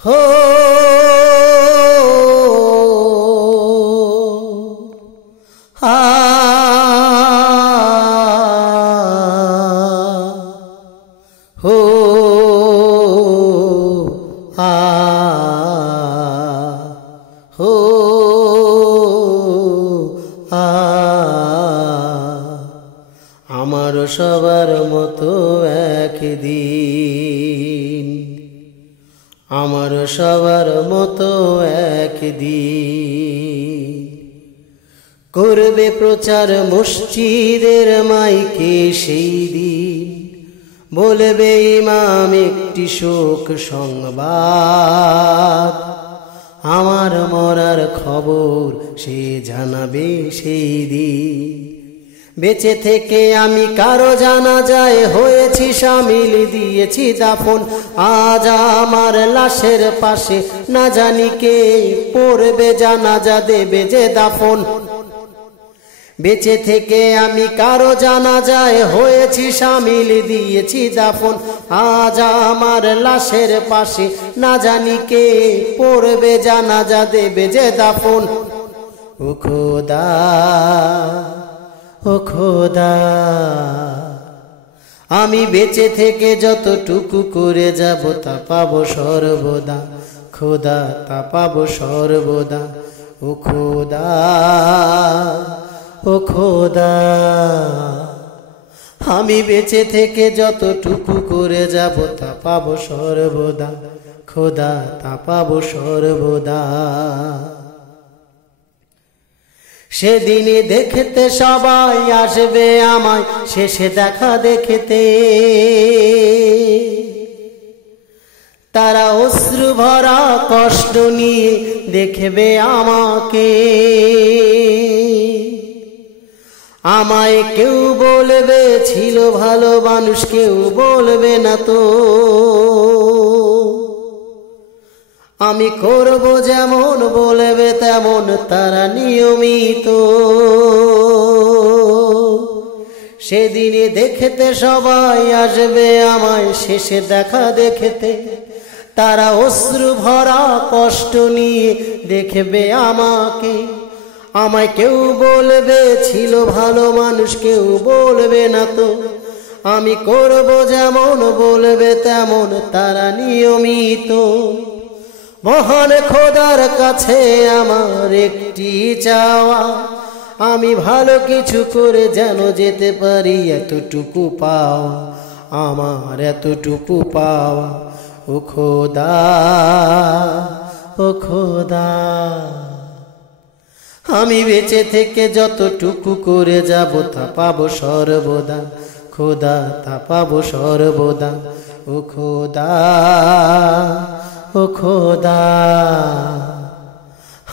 हो आ हो आ हो आ আমার সবার মতো একদিন আমার সবার মতো একদিন করবে প্রচার মসজিদের মাইকে সেই দিন বলবে ইমাম একটি শোক সংবাদ আমার মরার খবর সে জানাবে সেই দিন বেঁচে থেকে আমি কারো জানাজায় হয়েছি শামিল দিয়েছি দাফন আজ আমার লাশের পাশে না জানি কে পড়বে জানাজা দেবে যে দাফন বেঁচে থেকে আমি কারো জানাজায় হয়েছি শামিল দিয়েছি দাফন আজ আমার লাশের পাশে না জানি কে পড়বে জানাজা দেবে যে দাফন ও খোদা ও খোদা আমি বেঁচে থেকে যতটুকু করে যাব তা পাবো সর্বদা খোদা তা পাবো সর্বদা ও খোদা ও খোদা আমি বেঁচে থেকে যতটুকু করে যাব তা পাবো সর্বদা খোদা তা পাবো সর্বদা সেদিনে দেখতে সবাই আসবে আমায় শেষে দেখা দেখতে তারা অশ্রু ভরা কষ্ট নিয়ে দেখবে আমাকে আমায় কেউ বলবে ছিল ভালো মানুষ কেউ বলবে না তো আমি করব যেমন বলবে তেমন তারা নিয়মিত সেদিনে দেখতে সবাই আসবে আমায় শেষে দেখা দেখতে তারা অশ্রু ভরা কষ্ট নিয়ে দেখবে আমাকে আমায় কেউ বলবে ছিল ভালো মানুষ কেউ বলবে না তো আমি করব যেমন বলবে তেমন তারা নিয়মিত মহান খোদার কাছে আমার একটি চাওয়া আমি ভালো কিছু করে যেন যেতে পারি এতটুকু পাওয়া আমার এতটুকু পাওয়া ও খোদা ও খোদা আমি বেঁচে থেকে যতটুকু করে যাব তা পাবো সর্বদা খোদা তা পাবো সর্বদা ও খোদা ও খোদা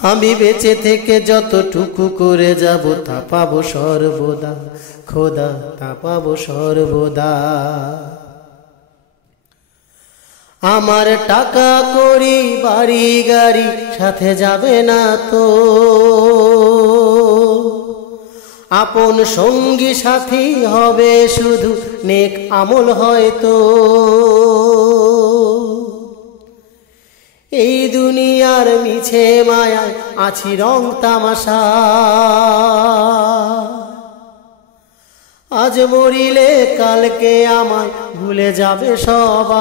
আমি বেঁচে থেকে যতটুকু করে যাব তা পাবো সর্বদা খোদা তা পাবো সর্বদা আমার টাকা করি বাড়ি গাড়ি সাথে যাবে না তো আপন সঙ্গী সাথী হবে শুধু নেক আমল হয়তো এই দুনিয়ার মিছে মায়ায় আছি রং তামাশা আজ মরিলে কালকে আমায় ভুলে যাবে সবাই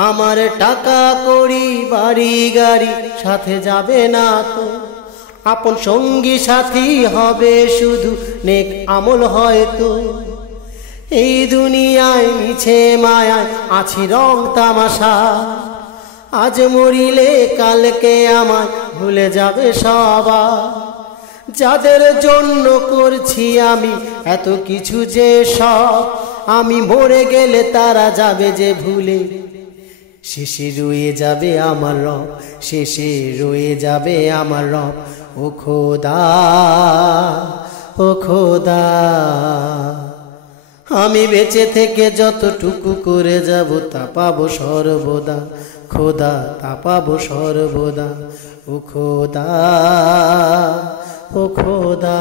আমার টাকা করি বাড়ি গাড়ি সাথে যাবে না তো আপন সঙ্গী সাথী হবে শুধু নেক আমল হয়তো এই দুনিয়ায় মিছে মায়ায় আছি রং তামাশা আজ মরিলে কালকে আমায় ভুলে যাবে সবাই যাদের জন্য করছি আমি এত কিছু যে সব আমি মরে গেলে তারা যাবে যে ভুলে শেষে রয়ে যাবে আমার রব শেষে রয়ে যাবে আমার রব ও খোদা ও খোদা আমি বেঁচে থেকে যতটুকু করে যাব তা পাবো সর্বদা খোদা তা পাবো সর্বদা ও খোদা ও খোদা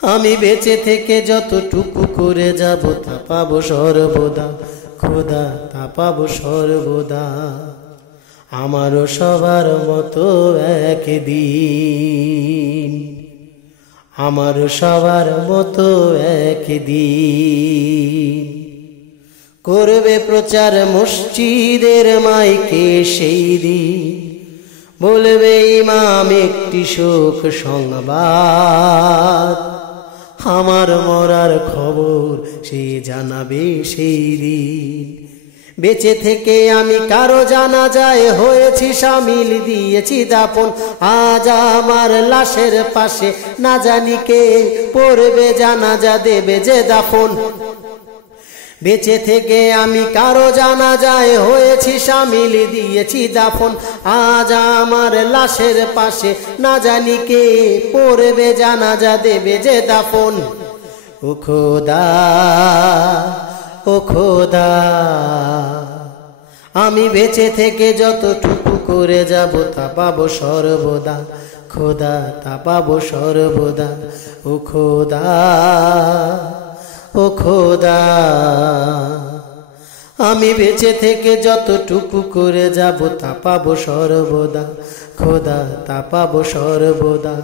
আমি বেঁচে থেকে যতটুকু করে যাব তা পাবো সর্বদা খোদা তা পাবো সর্বদা। আমারও সবার মতো একদিন, আমারও সবার মতো একদিন করবে প্রচার মসজিদের মাইকে। সেই দিন বলবে ইমাম একটি শোক সংবাদ, আমার মরার খবর সে জানাবে সেই দিন। বেঁচে থেকে আমি কারো জানাজায় হয়েছি শামিল, দিয়েছি দাপন। আজ আমার লাশের পাশে না জানি কে পড়বে জানাজা, দেবে যে দাফন। বেঁচে থেকে আমি কারো জানাজায় হয়েছি শামিল, দিয়েছি দাফন। আজ আমার লাশের পাশে না জানি কে পড়বে জানাজা, দেবে যে দাফন। ও খোদা, ও খোদা, আমি বেঁচে থেকে যতটুকু করে যাব তা পাবো সর্বদা। খোদা তা পাবো সর্বদা। ও খোদা, ও খোদা, আমি বেঁচে থেকে যতটুকু করে যাব তা পাবো সর্বদা। খোদা তা পাবো সর্বদা।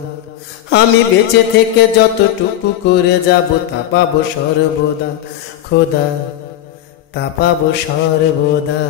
আমি বেঁচে থেকে যতটুকু করে যাব তা পাবো সর্বদা। খোদা তা পাবো সর্বদা।